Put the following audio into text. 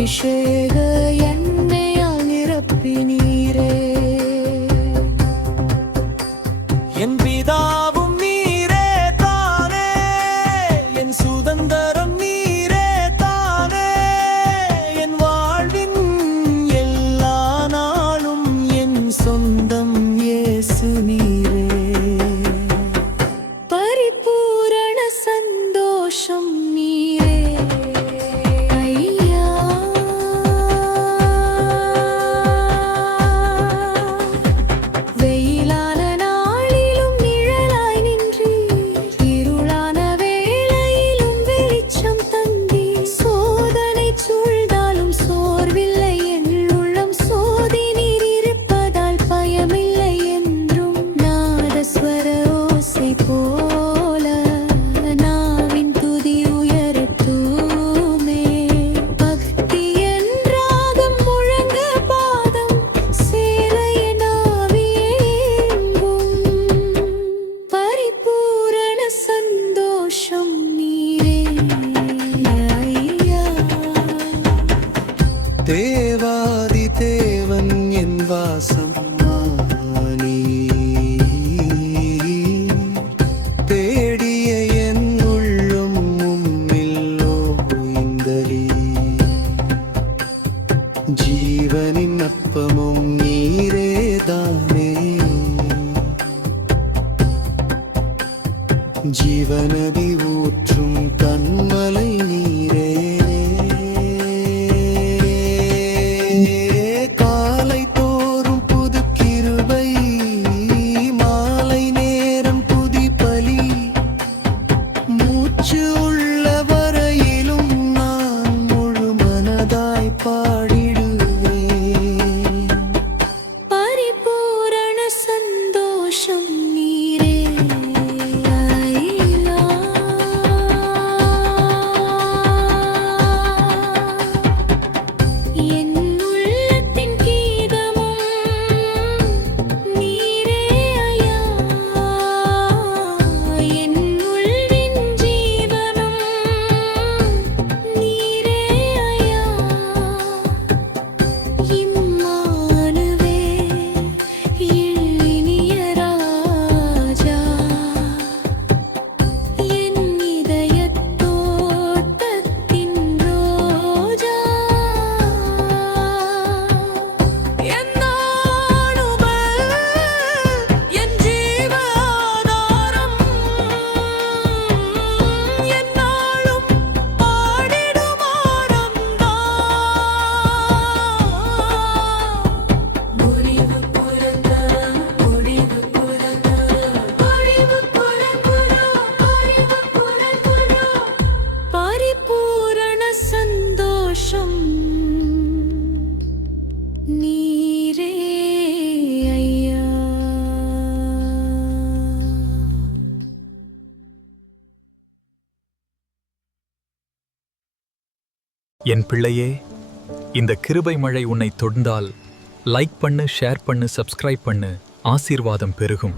அபிஷேக எண்ணெயால் நிரப்பினீரே. என் பிதாவும் நீரே தானே, என் சுதந்திரம் நீரே தானே, என் வாழ்வின் எல்லா நாளும் என் சொந்தம் இயேசு நீரே. பரிபூரண சந்தோஷம் நீரே ஐயா. வெயிலான நாளிலும் நிழலாய் நின்றீர், இருளான வேளையிலும் வெளிச்சம் தந்தீர். சோதனை சூழ்ந்தாலும் சோர்வில்லை என் உள்ளம், சோதி நீர் இருப்பதால் பயமில்லை என்றும். நாதஸ்வர ஓசை போல நாவின் துதி உயரட்டுமே. பக்தி என் ராகம் முழங்க பாதம் சேர என் ஆவியே எங்கும். பரிபூரண சந்தோஷம் நீரே ஐயா. தேவாதி தேவன் என் வாசம் தேடிய என் உள்ளம் உம்மில்லோ இந்தலி. ஜீவனின் அப்பமும் நீரே தானே, ஜீவநதி ஊற்றும் கண்மலை நீரே. காலை தோறும் புது கிருபை, மாலை நேரம் புதி பலி. மூச்சு உள்ள வரையிலும் நான் முழு மனதாய் பாடிடுவேன். பரிபூரண சந்தோஷம் நீரே ஐயா. என் உள்ளத்தின் கீதமும் நீரே ஐயா. என் உள்வின் ஜீவனும் நீரே ஐயா. இம்மானுவேல் இனிய ராஜா, என் இதயத் தோட்டத்தின் ரோஜா. என்னாலுமே என் ஜீவாதாரம், என்னாலும் பாடிடும் ஆனந்தம். முடிவு புறந்த முடிவு புறந்த முடிவு புறங்குரு முடிவு புறங்குரு. பரிபூரண சந்தோஷம் நீரே ஐயா. என் பிள்ளையே, இந்த கிருபை மழை உன்னை தொடுந்தால் லைக் பண்ணு, ஷேர் பண்ணு, சப்ஸ்கிரைப் பண்ணு. ஆசீர்வாதம் பெருகும்.